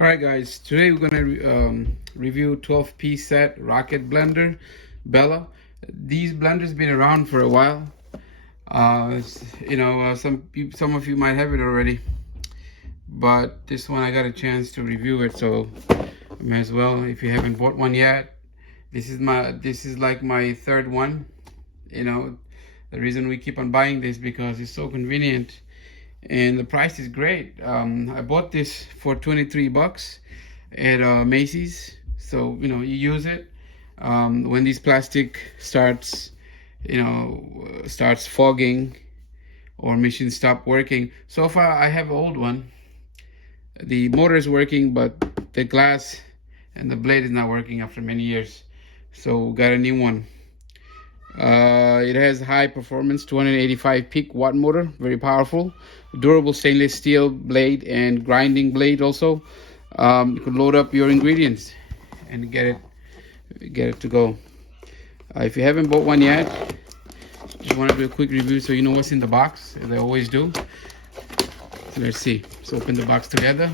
All right, guys. Today we're gonna review 12-piece set Rocket Blender Bella. These blenders been around for a while. Some of you might have it already, but this one I got a chance to review it, so I may as well. If you haven't bought one yet, this is like my third one. You know, the reason we keep on buying this because it's so convenient and the price is great. I bought this for 23 bucks at Macy's. So you use it when this plastic starts fogging or machines stop working. So far I have an old one. The motor is working, but the glass and the blade is not working after many years, so got a new one. It has high performance 285 peak watt motor, very powerful, durable stainless steel blade and grinding blade also. You could load up your ingredients and get it to go. If you haven't bought one yet, just want to do a quick review so you know what's in the box, as I always do. So let's see. Let's open the box together,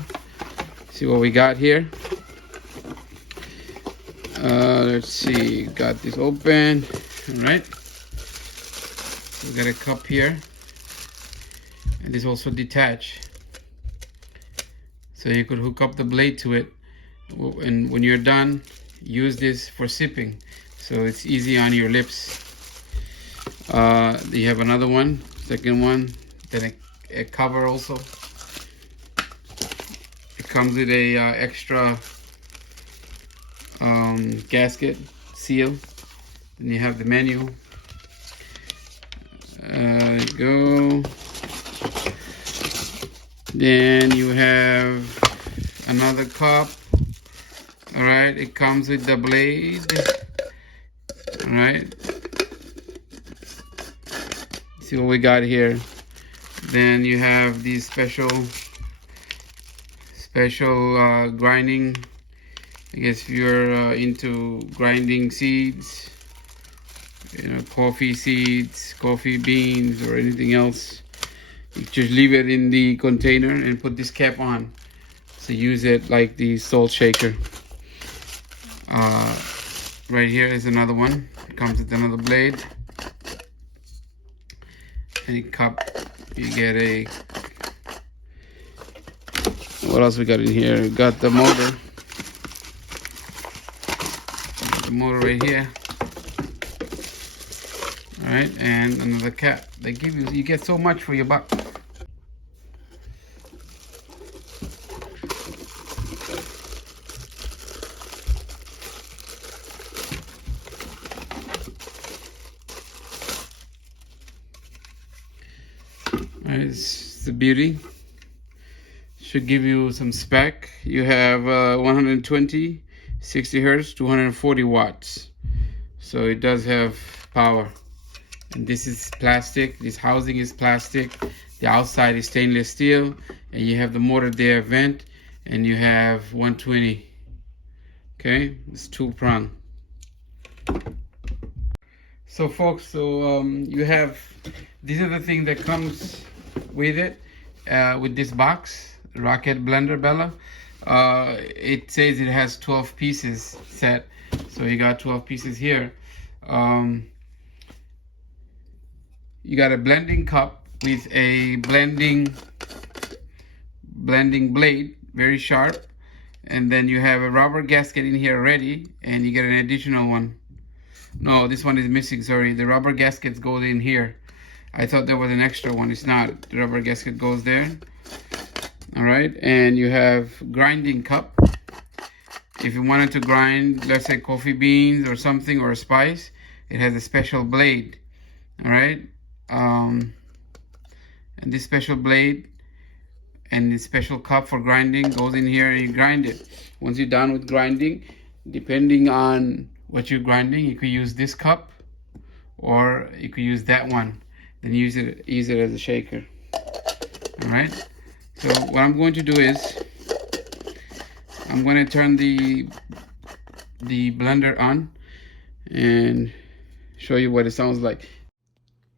see what we got here. Let's see, got this open. All right, we got a cup here, and this also detached, so you could hook up the blade to it, and when you're done, use this for sipping, so it's easy on your lips. You have another one, second one, then a cover also. It comes with a extra gasket seal. Then you have the menu. There you go. Then you have another cup. All right, it comes with the blade. All right. See what we got here. Then you have these special grinding. I guess if you're into grinding seeds, coffee seeds, coffee beans, or anything else, you just leave it in the container and put this cap on. So use it like the salt shaker. Right here is another one. It comes with another blade. Any cup, you get a. What else we got in here? We got the motor. The motor right here. All right, and another cap. They give you get so much for your buck. All right, it's the beauty. Should give you some spec. You have 120, 60 hertz, 240 watts. So it does have power. And this is plastic. This housing is plastic. The outside is stainless steel. And you have the motor there, vent, and you have 120. Okay, it's two prong. So folks, you have, these are the things that comes with it, with this box. Rocket Blender Bella. It says it has 12 pieces set, so you got 12 pieces here. You got a blending cup with a blending blade, very sharp, and then you have a rubber gasket in here already, and you get an additional one. No, this one is missing, sorry. The rubber gasket goes in here. I thought there was an extra one. It's not. The rubber gasket goes there. All right, and you have grinding cup. If you wanted to grind, let's say coffee beans or something, or a spice, it has a special blade. All right, and this special blade and this special cup for grinding goes in here, and you grind it. Once you're done with grinding, depending on what you're grinding, you could use this cup or you could use that one. Then use it as a shaker. All right. So what I'm going to do is I'm going to turn the blender on and show you what it sounds like.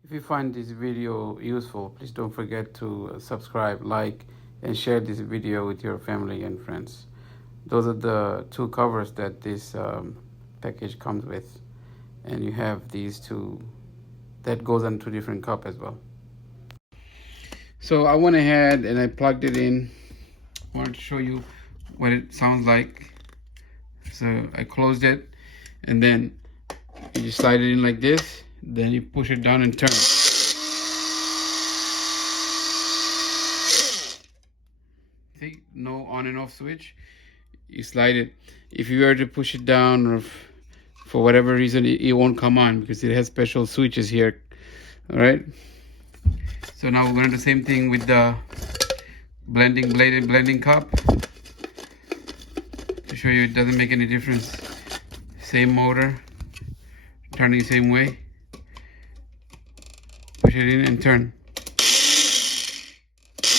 If you find this video useful, please don't forget to subscribe, like, and share this video with your family and friends. Those are the two covers that this package comes with, and you have these two that goes on two different cup as well. So I went ahead and I plugged it in. I wanted to show you what it sounds like. So I closed it, and then you just slide it in like this, then you push it down and turn. See, no on and off switch. You slide it. If you were to push it down, or for whatever reason it won't come on because it has special switches here. All right. So now we're gonna do the same thing with the blending blade and blending cup to show you it doesn't make any difference. Same motor, turning the same way. Push it in and turn. This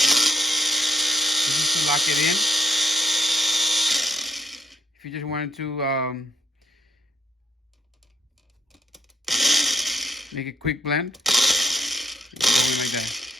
is to lock it in. If you just wanted to make a quick blend, go in like that.